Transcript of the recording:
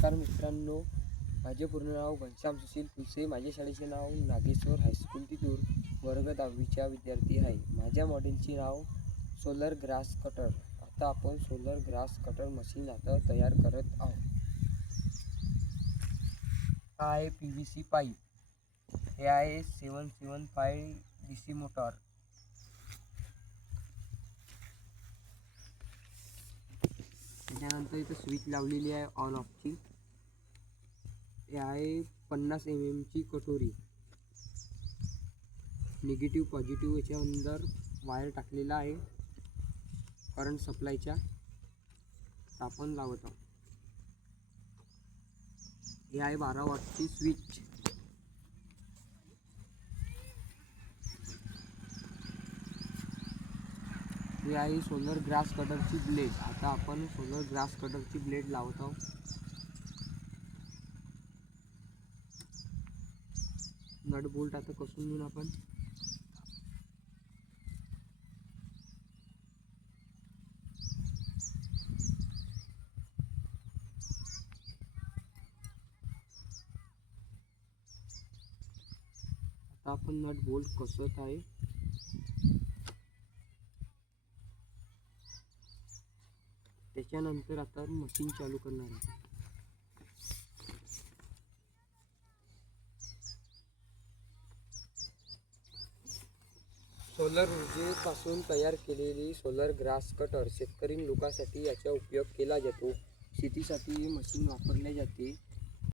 नमस्कार मित्रांनो, माझे पूर्ण नाव घनश्याम सुशील पुसे. माझ्या शाळेचे नाव नागेश्वर हायस्कूल तिथूर, वर्ग 10वीचा विद्यार्थी आहे. माझ्या मॉडेलचे नाव सोलर ग्रास कटर. आता आपण सोलर ग्रास कटर मशीन आता तयार करत आहोत. हा आहे PVC पाईप. हे आहे 775 DC मोटर. त्याच्यानंतर इथं स्विच लावलेली आहे ऑन ऑफची. हे आहे 50 mm ची कटोरी. निगेटिव्ह पॉझिटिव्ह याच्या अंदर वायर टाकलेला आहे करंट सप्लायच्या. आपण लावत आहोत. हे आहे 12 वॉटची स्विच. ही आहे सोलर ग्रास कटरची ब्लेड. आता आपण सोलर ग्रास कटरची ब्लेड लावत आहोत. नट बोल्ट आता कसून घेऊन आपण नट बोल्ट कसत आहे. त्याच्यानंतर आता मशीन चालू करणार आहे. सोलर ऊर्जेपासून तयार केलेली सोलर ग्रास कटर शेतकरी लोकांसाठी याचा उपयोग केला जातो. शेतीसाठी मशीन वापरले जाते.